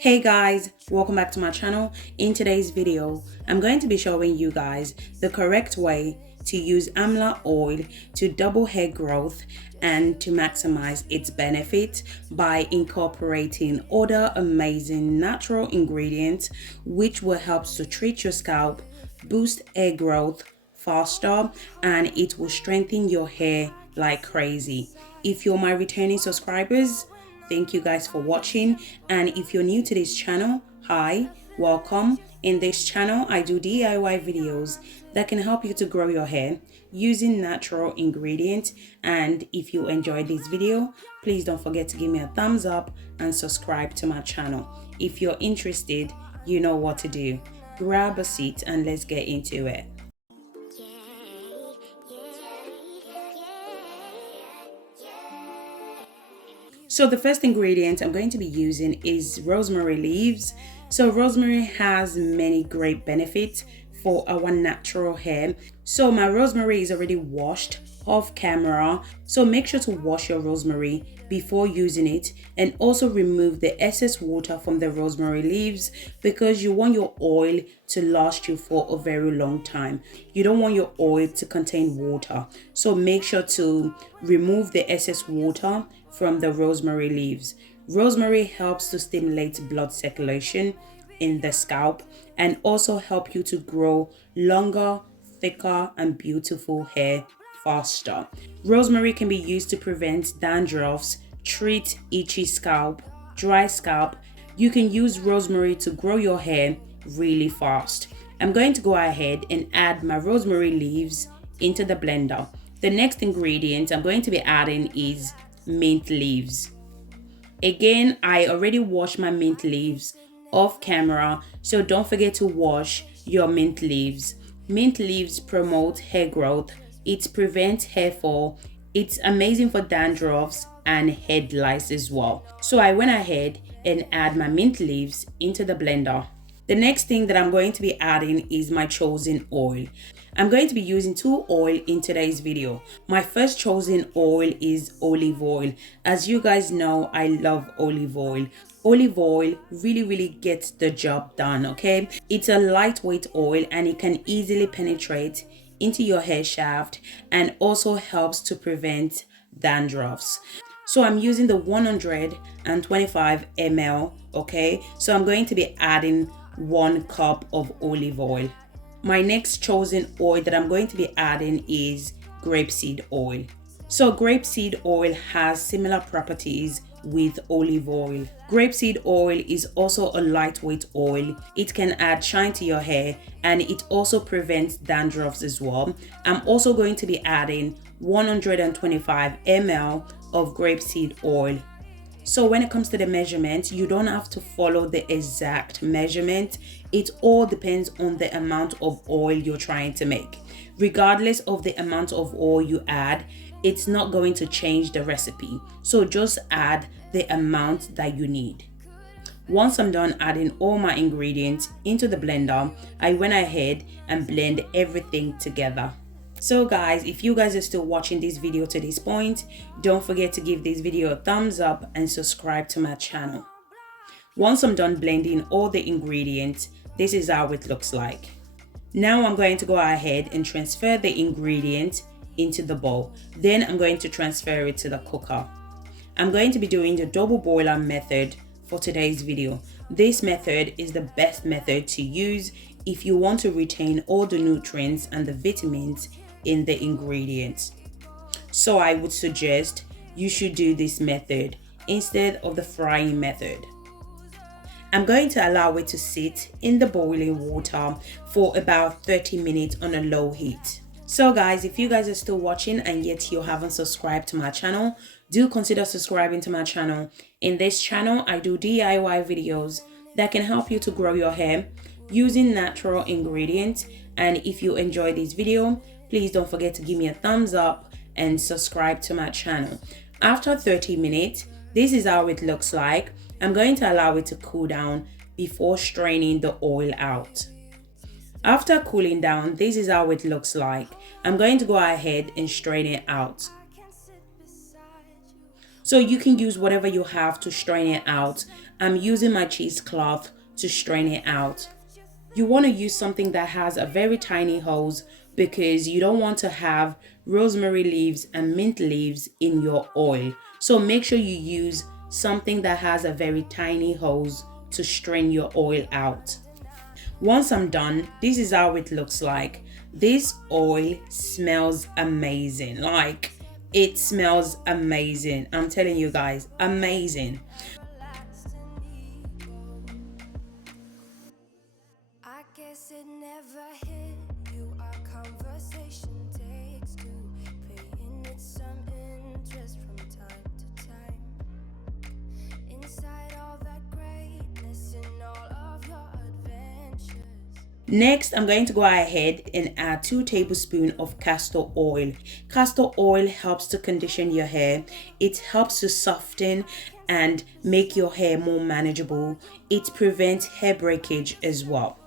Hey guys, welcome back to my channel. In today's video, I'm going to be showing you guys the correct way to use Amla oil to double hair growth and to maximize its benefit by incorporating other amazing natural ingredients which will help to treat your scalp, boost hair growth faster, and it will strengthen your hair like crazy. If you're my returning subscribers, thank you guys for watching, and if you're new to this channel, hi, welcome. In this channel I do DIY videos that can help you to grow your hair using natural ingredients. And if you enjoyed this video, please don't forget to give me a thumbs up and subscribe to my channel. If you're interested, you know what to do. Grab a seat and let's get into it. So the first ingredient I'm going to be using is rosemary leaves. So rosemary has many great benefits for our natural hair. So my rosemary is already washed off camera. So make sure to wash your rosemary before using it, and also remove the excess water from the rosemary leaves because you want your oil to last you for a very long time. You don't want your oil to contain water. So make sure to remove the excess water from the rosemary leaves. Rosemary helps to stimulate blood circulation in the scalp and also help you to grow longer, thicker, and beautiful hair faster. Rosemary can be used to prevent dandruffs, treat itchy scalp, dry scalp. You can use rosemary to grow your hair really fast. I'm going to go ahead and add my rosemary leaves into the blender. The next ingredient I'm going to be adding is mint leaves. Again, I already washed my mint leaves off camera, so don't forget to wash your mint leaves. Mint leaves promote hair growth, it prevents hair fall, it's amazing for dandruffs and head lice as well. So I went ahead and add my mint leaves into the blender. The next thing that I'm going to be adding is my chosen oil. I'm going to be using two oil in today's video. My first chosen oil is olive oil. As you guys know, I love olive oil. Olive oil really gets the job done, okay? It's a lightweight oil and it can easily penetrate into your hair shaft and also helps to prevent dandruffs. So I'm using the 125 ml, okay? So I'm going to be adding 1 cup of olive oil. My next chosen oil that I'm going to be adding is grapeseed oil. So grapeseed oil has similar properties with olive oil. Grapeseed oil is also a lightweight oil. It can add shine to your hair and it also prevents dandruffs as well. I'm also going to be adding 125 ml of grapeseed oil. So when it comes to the measurement, you don't have to follow the exact measurement. It all depends on the amount of oil you're trying to make. Regardless of the amount of oil you add, it's not going to change the recipe. So just add the amount that you need. Once I'm done adding all my ingredients into the blender, I went ahead and blend everything together. So guys, if you guys are still watching this video to this point, don't forget to give this video a thumbs up and subscribe to my channel. Once I'm done blending all the ingredients, this is how it looks like. Now I'm going to go ahead and transfer the ingredient into the bowl. Then I'm going to transfer it to the cooker. I'm going to be doing the double boiler method for today's video. This method is the best method to use if you want to retain all the nutrients and the vitamins in the ingredients. So I would suggest you should do this method instead of the frying method. I'm going to allow it to sit in the boiling water for about 30 minutes on a low heat. So guys, if you guys are still watching and yet you haven't subscribed to my channel, do consider subscribing to my channel. In this channel, I do DIY videos that can help you to grow your hair using natural ingredients. And if you enjoy this video, please don't forget to give me a thumbs up and subscribe to my channel. After 30 minutes, this is how it looks like. I'm going to allow it to cool down before straining the oil out. After cooling down, this is how it looks like. I'm going to go ahead and strain it out. So you can use whatever you have to strain it out. I'm using my cheesecloth to strain it out. You want to use something that has a very tiny hose because you don't want to have rosemary leaves and mint leaves in your oil. So make sure you use something that has a very tiny hose to strain your oil out. Once I'm done, this is how it looks like. This oil smells amazing. Like, it smells amazing. I'm telling you guys, amazing. I guess it never hit you. Our conversation takes two, paying it some interest from time to time. Inside all that greatness and all of your adventures. Next, I'm going to go ahead and add 2 tablespoons of castor oil. Castor oil helps to condition your hair. It helps to soften and make your hair more manageable. It prevents hair breakage as well.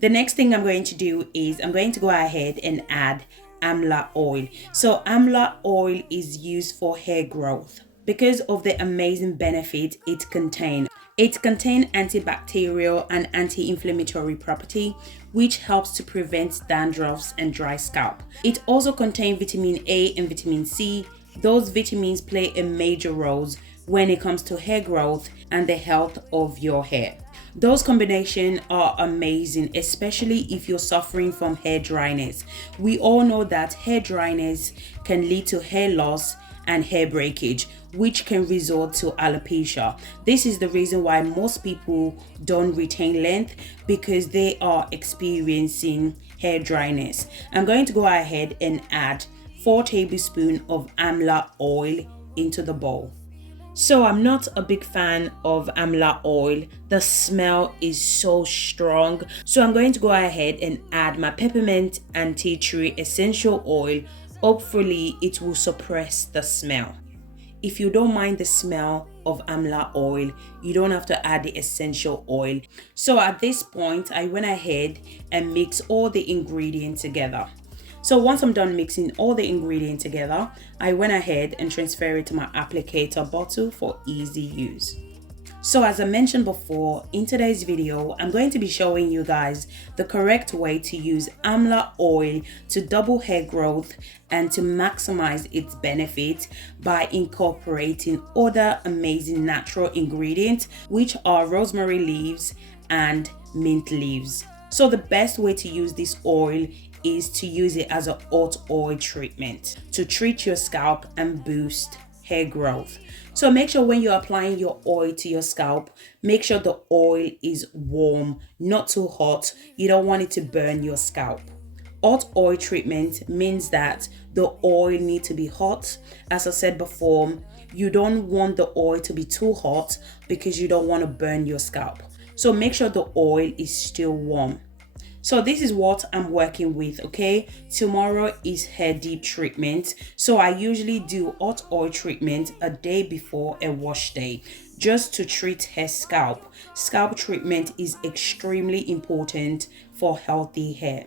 The next thing I'm going to do is I'm going to go ahead and add Amla oil. So Amla oil is used for hair growth because of the amazing benefit it contains. It contains antibacterial and anti-inflammatory property, which helps to prevent dandruffs and dry scalp. It also contains vitamin A and vitamin C. Those vitamins play a major role when it comes to hair growth and the health of your hair. Those combinations are amazing, especially if you're suffering from hair dryness. We all know that hair dryness can lead to hair loss and hair breakage, which can result to alopecia. This is the reason why most people don't retain length, because they are experiencing hair dryness. I'm going to go ahead and add 4 tablespoons of Amla oil into the bowl. So I'm not a big fan of Amla oil. The smell is so strong. So I'm going to go ahead and add my peppermint and tea tree essential oil. Hopefully it will suppress the smell. If you don't mind the smell of Amla oil, you don't have to add the essential oil. So at this point, I went ahead and mixed all the ingredients together. So once I'm done mixing all the ingredients together, I went ahead and transferred it to my applicator bottle for easy use. So as I mentioned before, in today's video, I'm going to be showing you guys the correct way to use Amla oil to double hair growth and to maximize its benefit by incorporating other amazing natural ingredients, which are rosemary leaves and mint leaves. So the best way to use this oil is to use it as a hot oil treatment to treat your scalp and boost hair growth. So make sure when you're applying your oil to your scalp, make sure the oil is warm, not too hot. You don't want it to burn your scalp. Hot oil treatment means that the oil needs to be hot. As I said before, you don't want the oil to be too hot because you don't want to burn your scalp. So make sure the oil is still warm. So this is what I'm working with, okay? Tomorrow is hair deep treatment. So I usually do hot oil treatment a day before a wash day, just to treat hair scalp. Scalp treatment is extremely important for healthy hair.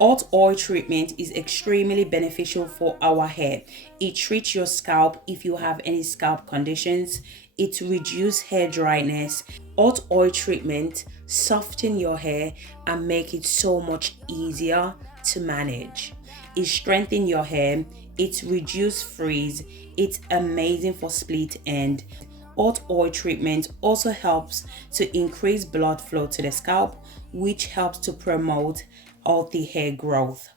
Hot oil treatment is extremely beneficial for our hair. It treats your scalp if you have any scalp conditions. It reduces hair dryness. Hot oil treatment soften your hair and make it so much easier to manage. It strengthens your hair. It reduces frizz. It's amazing for split end. Hot oil treatment also helps to increase blood flow to the scalp, which helps to promote healthy hair growth.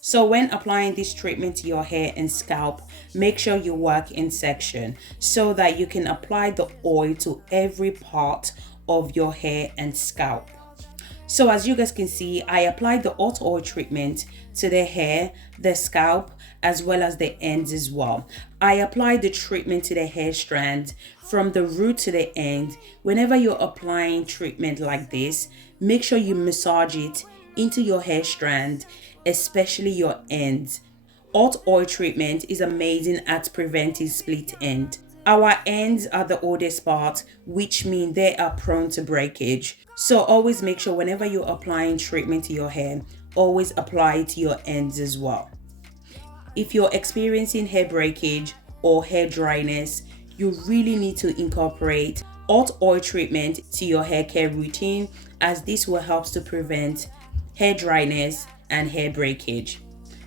So when applying this treatment to your hair and scalp, make sure you work in section so that you can apply the oil to every part of your hair and scalp. So as you guys can see, I applied the hot oil treatment to the hair, the scalp, as well as the ends as well. I applied the treatment to the hair strand from the root to the end. Whenever you're applying treatment like this, make sure you massage it into your hair strand, especially your ends. Hot oil treatment is amazing at preventing split end. Our ends are the oldest part, which means they are prone to breakage. So always make sure whenever you're applying treatment to your hair, always apply it to your ends as well. If you're experiencing hair breakage or hair dryness, you really need to incorporate hot oil treatment to your hair care routine, as this will help to prevent hair dryness and hair breakage.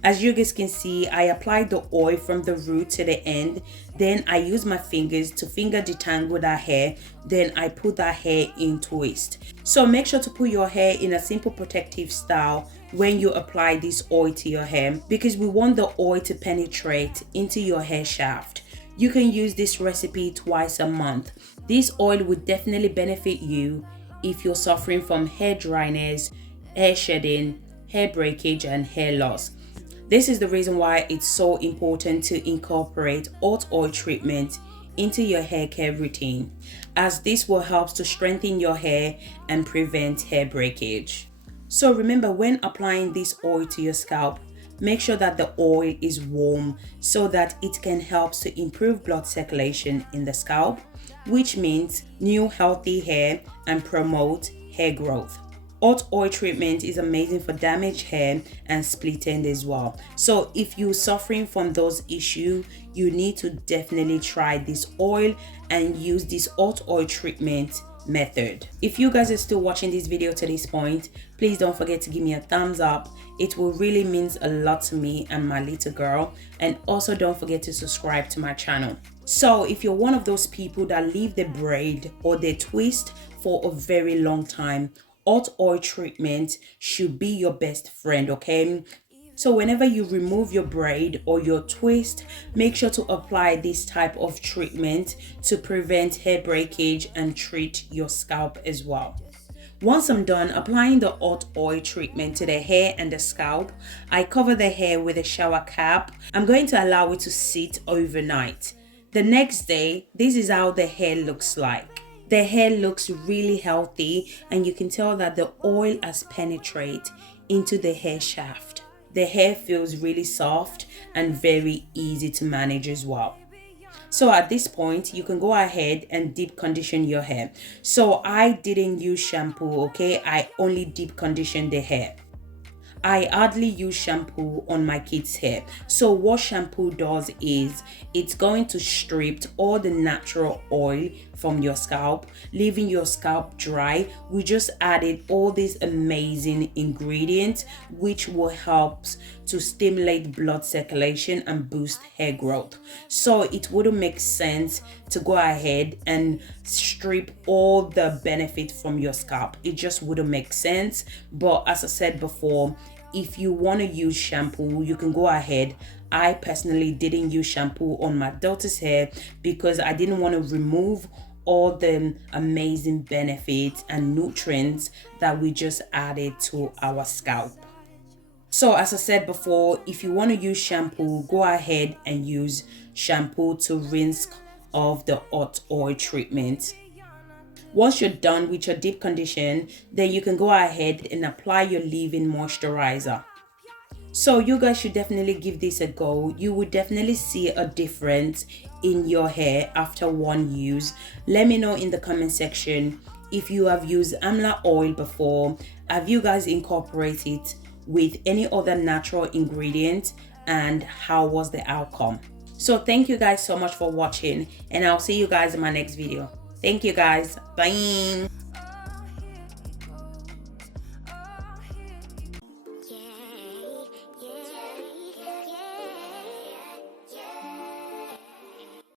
As you guys can see, I applied the oil from the root to the end. Then I use my fingers to finger detangle that hair. Then I put that hair in twist. So make sure to put your hair in a simple protective style when you apply this oil to your hair, because we want the oil to penetrate into your hair shaft. You can use this recipe twice a month. This oil would definitely benefit you if you're suffering from hair dryness, hair shedding, hair breakage, and hair loss. This is the reason why it's so important to incorporate hot oil treatment into your hair care routine, as this will help to strengthen your hair and prevent hair breakage. So remember, when applying this oil to your scalp, make sure that the oil is warm so that it can help to improve blood circulation in the scalp, which means new healthy hair and promote hair growth. Hot oil treatment is amazing for damaged hair and split end as well. So if you're suffering from those issues, you need to definitely try this oil and use this hot oil treatment method. If you guys are still watching this video to this point, please don't forget to give me a thumbs up. It will really means a lot to me and my little girl. And also don't forget to subscribe to my channel. So if you're one of those people that leave the braid or the twist for a very long time, hot oil treatment should be your best friend, okay? So whenever you remove your braid or your twist, make sure to apply this type of treatment to prevent hair breakage and treat your scalp as well. Once I'm done applying the hot oil treatment to the hair and the scalp, I cover the hair with a shower cap. I'm going to allow it to sit overnight. The next day, this is how the hair looks like. The hair looks really healthy, and you can tell that the oil has penetrated into the hair shaft. The hair feels really soft and very easy to manage as well. So at this point, you can go ahead and deep condition your hair. So I didn't use shampoo, okay? I only deep conditioned the hair. I hardly use shampoo on my kids' hair. So what shampoo does is it's going to strip all the natural oil from your scalp, leaving your scalp dry. We just added all these amazing ingredients which will help to stimulate blood circulation and boost hair growth. So it wouldn't make sense to go ahead and strip all the benefit from your scalp. It just wouldn't make sense. But as I said before, if you want to use shampoo, you can go ahead. I personally didn't use shampoo on my daughter's hair because I didn't want to remove all the amazing benefits and nutrients that we just added to our scalp. So as I said before, if you want to use shampoo, go ahead and use shampoo to rinse off the hot oil treatment. Once you're done with your deep condition, then you can go ahead and apply your leave-in moisturizer. So you guys should definitely give this a go. You will definitely see a difference in your hair after one use. Let me know in the comment section if you have used Amla oil before. Have you guys incorporated it with any other natural ingredient, and how was the outcome? So thank you guys so much for watching, and I'll see you guys in my next video. Thank you guys. Bye.